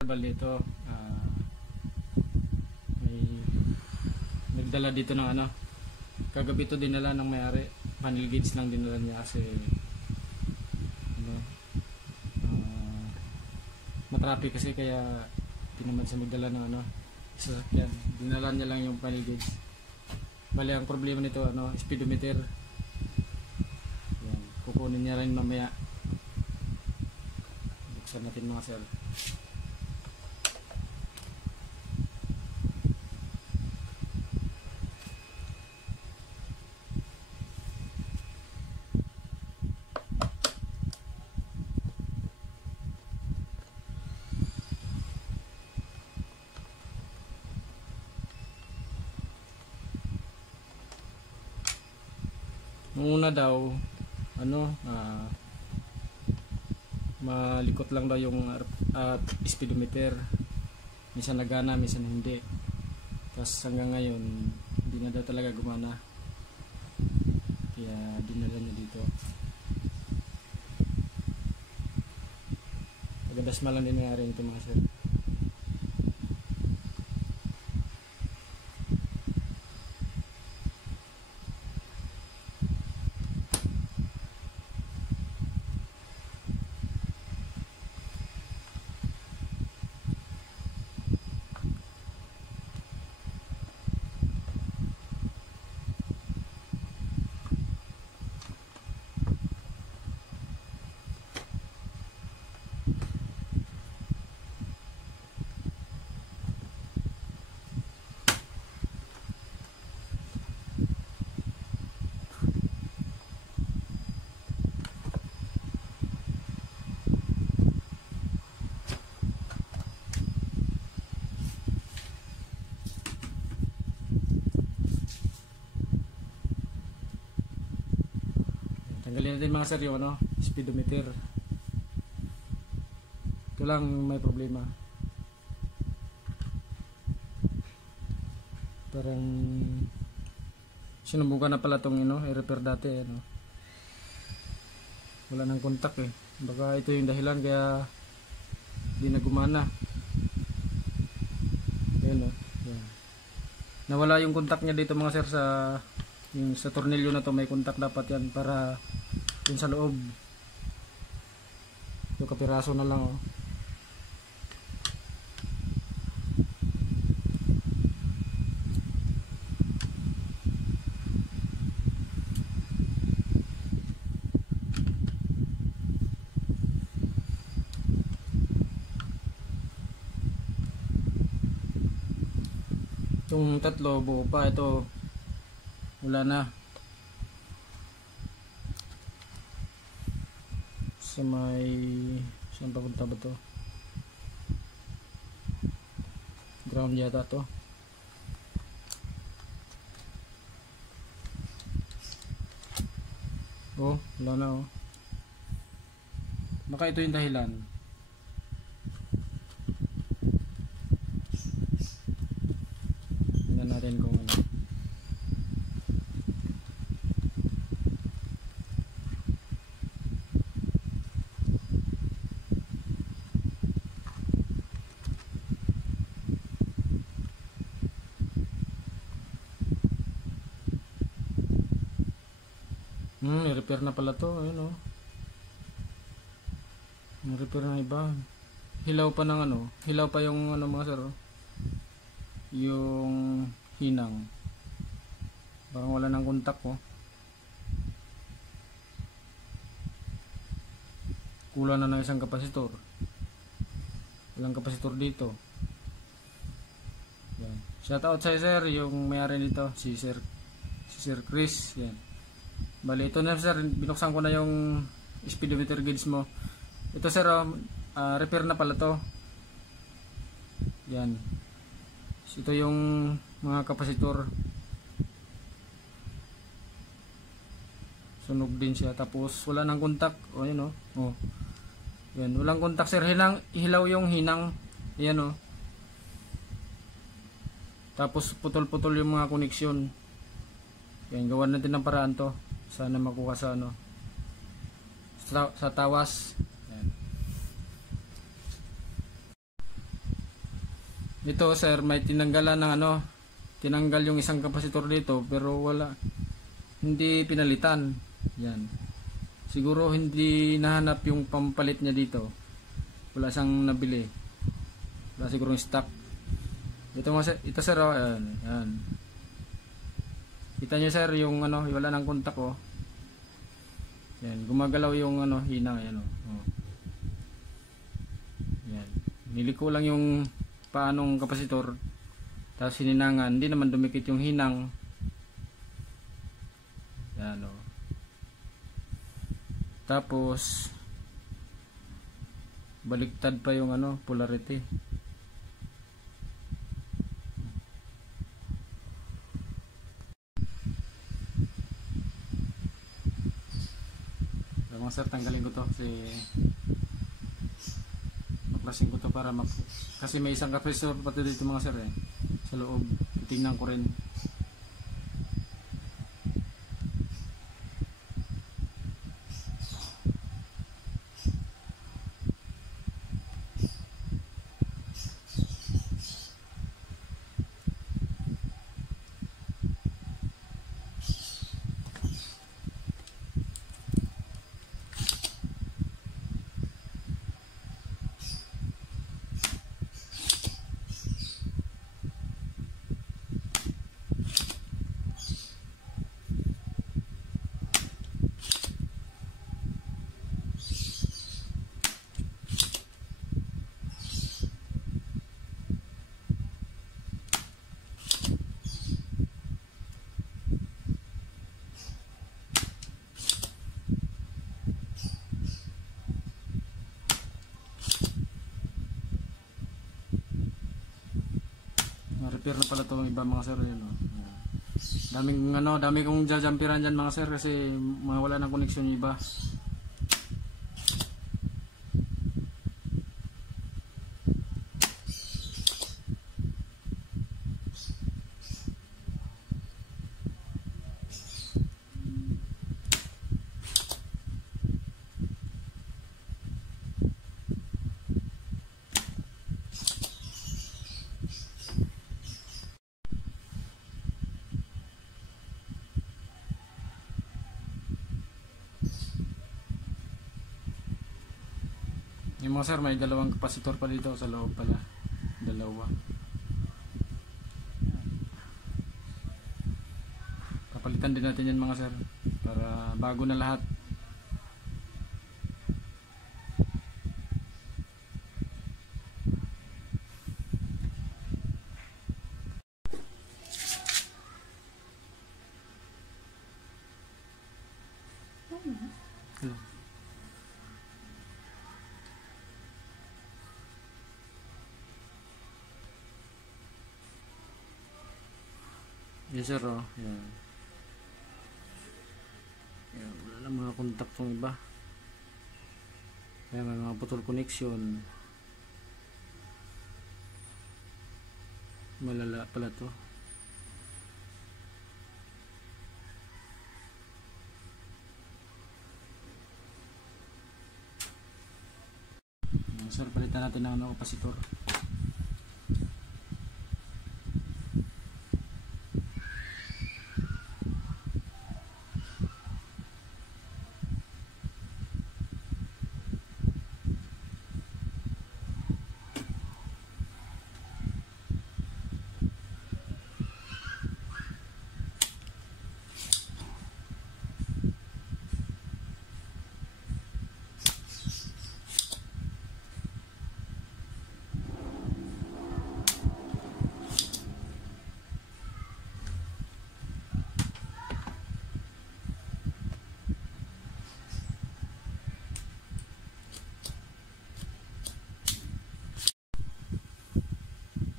Dito may nagdala dito ng ano, kagabi to dinala ng may-ari, panel gauge lang dinala niya kasi ano, matraffic kasi kaya di naman siya magdala ng ano, sasakyan, dinala niya lang yung panel gauge. Bali ang problema nito ano, speedometer. Yan, kukunin niya rin mamaya. Buksan natin mga sir. Nung una daw ano, malikot lang daw yung speedometer, minsan nagana minsan hindi, tapos hanggang ngayon hindi na daw talaga gumana, kaya dinala niya dito. Pagkadasma lang din nangyari nito mga sir. Tanggalin natin mga sir yung ano, speedometer. Ito lang may problema. Parang sinubukan na pala itong i-repair dati ano. Wala nang kontak eh. Baka ito yung dahilan kaya di na gumana. Ayan o. Ayan. Nawala yung kontak niya dito mga sir sa tornilyo na to, may kontak dapat yan para yun sa loob. Yung kapiraso na lang oh. Yung tatlo buo pa, ito wala na. Sa may saan papunta ba to? Ground yata to. Oh, wala na oh. Baka ito yung dahilan. Tingnan natin kung ano. I-repair na pala to, ayun oh. I-repair na iba. Hilaw pa ng ano, hilaw pa yung ano mga sir, yung hinang. Parang wala nang kontak oh. Kulang na ng isang kapasitor. Walang kapasitor dito. Yan. Shout out sa sir, yung may-ari nito, si Sir Chris. Yan. Bali, ito na sir, binuksan ko na yung speedometer gauge mo. Ito sir, repair na pala to. Yan. Ito yung mga kapasitor. Sunog din siya. Tapos wala nang kontak. O yan o. Oh. Yan, walang kontak sir. Hilaw yung hinang. Yan o. Tapos putol-putol yung mga koneksyon. Yan, gawan natin ng paraan to. Sana makuha sa ano, sa tawas. Yan. Ito sir, may tinanggalan ng ano, tinanggal yung isang kapasitor dito pero wala, hindi pinalitan. Yan. Siguro hindi nahanap yung pampalit niya dito. Wala siyang nabili. Wala siguro yung stock. Ito sir, oh, ayan, ayan. Kita nyo sir yung ano, wala ng kontak oh. Yan, gumagalaw yung ano, hinang, ayan oh. Yan. Niliko lang yung paanong kapasitor, tapos hininangan, hindi naman dumikit yung hinang. Yan o. Tapos baliktad pa yung ano, polarity. So, mga sir, tanggalin ko to kasi baklasin ko to para kasi may isang kapasitor pati dito mga sir sa loob. Tingnan ko rin. Repair na pala itong iba mga sir yun, no? Daming ano, dami kong jajampiran dyan mga sir kasi wala ng koneksyon yung iba. Yung mga sir, may dalawang kapasitor pa dito sa loob pala. Dalawa. Kapalitan din natin yan mga sir para bago na lahat. Yes sir, oh. Yan. Yan. Wala na mga contact ng iba. Kaya may mga putol connection. Malala pala to. Yan, sir, palitan natin ng ano, kapasitor.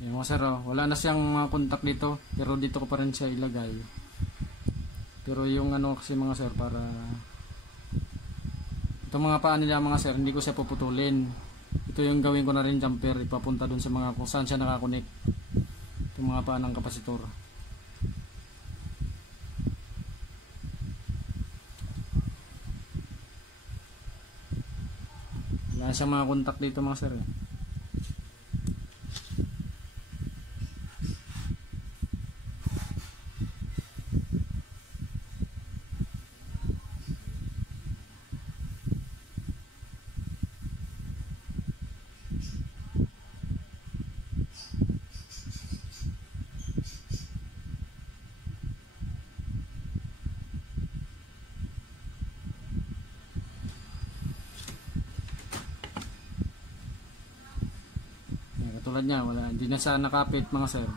Yung mga sir, oh, wala na siyang mga contact dito pero dito ko pa rin siya ilagay. Pero yung ano kasi mga sir, para itong mga paa nila mga sir, hindi ko siya puputulin. Ito yung gawin ko na rin jumper, ipapunta dun sa mga kung saan siya nakakonect. Itong mga paa ng kapasitor. Wala siyang mga contact dito mga sir. Katulad niya, wala, hindi na siya nakapit mga sir.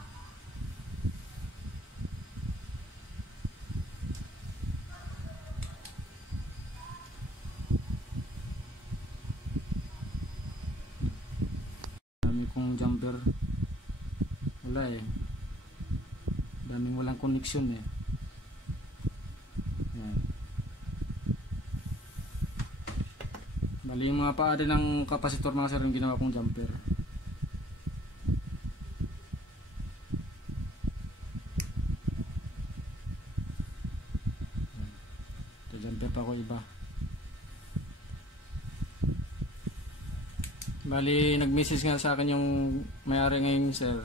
Dami kong jumper. Wala eh. Daming walang connection eh. Yan. Bali yung mga paa din ng kapasitor mga sir yung ginawa kong jumper. Ito jumper pa ko iba. Bali nag-message nga sa akin yung may-ari ngayon sir.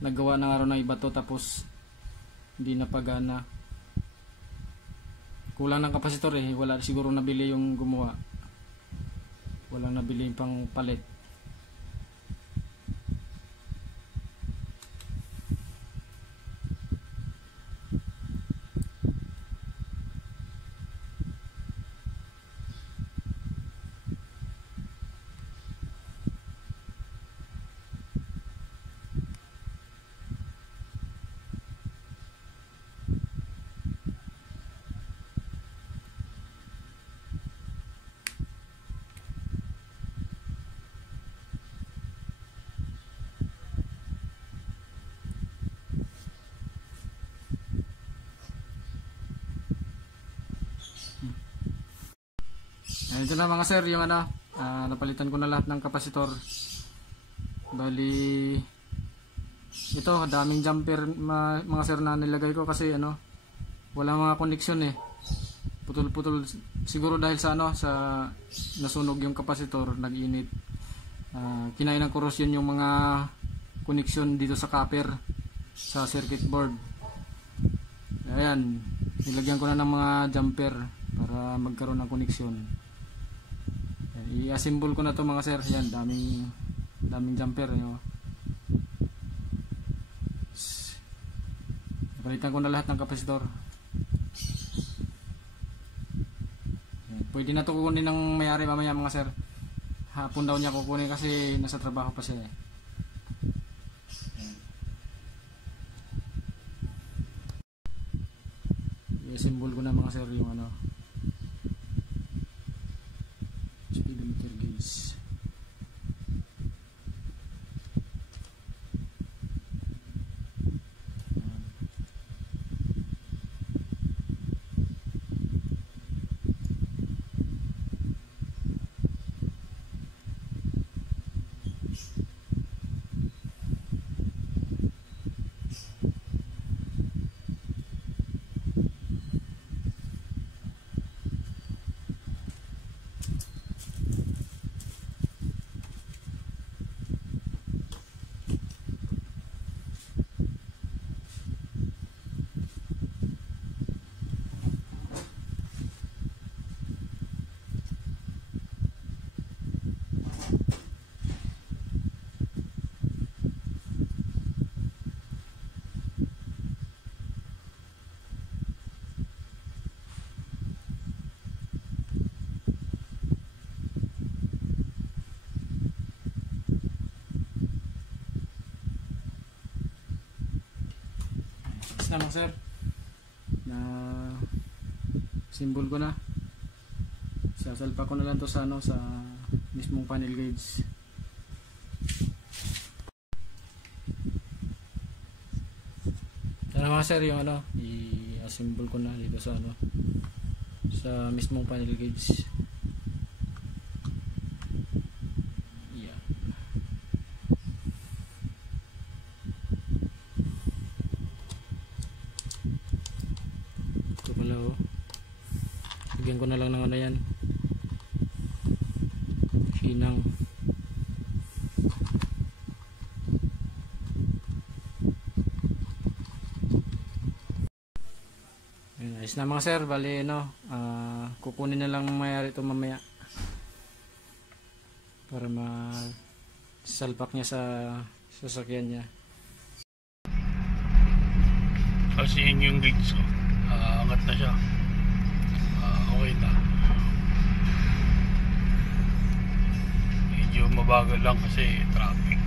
Naggawa ng araw ng iba to tapos hindi napagana. Kulang ng kapasitor eh, wala siguro nabili yung gumawa. Walang nabili pang palit. Ito na mga sir yung ano, napalitan ko na lahat ng kapasitor. Bali ito daming jumper mga sir na nilagay ko kasi ano, wala mga connection eh, putol-putol siguro dahil sa ano, sa nasunog yung kapasitor, nag-init, kinain ng corrosion yung mga connection dito sa copper sa circuit board. Ayan, nilagyan ko na ng mga jumper para magkaroon ng connection. I-assemble ko na to mga sir. Yan, daming jumper yun. Palitan ko na lahat ng kapasitor. Yan. Pwede na to kukunin ng may-ari mamaya mga sir. Hapon daw niya kukunin kasi nasa trabaho pa siya eh. I-assemble ko na mga sir yung ano, speedometer gauge. Na sir, na symbol ko na, sasalpa ko na lang to sa ano, sa mismong panel gauge. Ano mga sir yung ano, i-assemble ko na dito sa ano, sa mismong panel gauge. Lagyan ko na lang ng ano yan, hinang. Ayos na mga sir, bali no, kukunin na lang mayari ito mamaya para ma-salpak niya sa sasakyan niya. Kasi yun yung gauge ko, angat na siya. Okay na. Medyo mabagal lang kasi traffic.